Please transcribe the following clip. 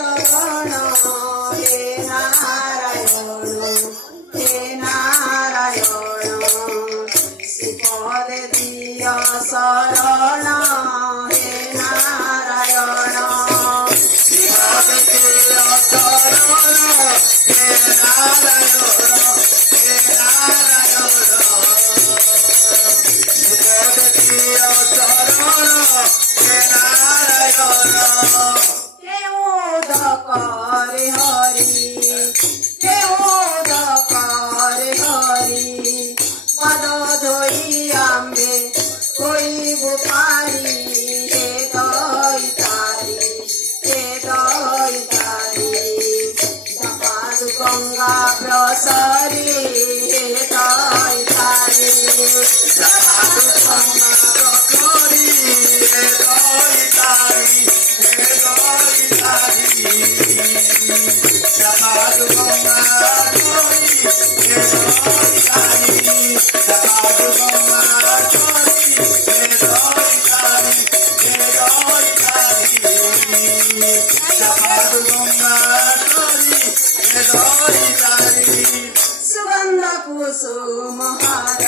अवतरण हे नारायण श्रीपद दिया शरण हे नारायण श्रीपद दिया शरण हे नारायण श्रीपद दिया शरण हे नारायण करे हरि पद धोई आंबे कोई बुपारी हे दैतारी जपाद गंगा प्रसरी हे दैतारी जपाद गंगा प्रसरी हे दैतारी जपाद गंगा प्रसरी हे दैतारी जपाद गंगा प्रसरी हे दैतारी जपाद गंगा प्रसरी हे दैतारी सुगंध कुसुम हार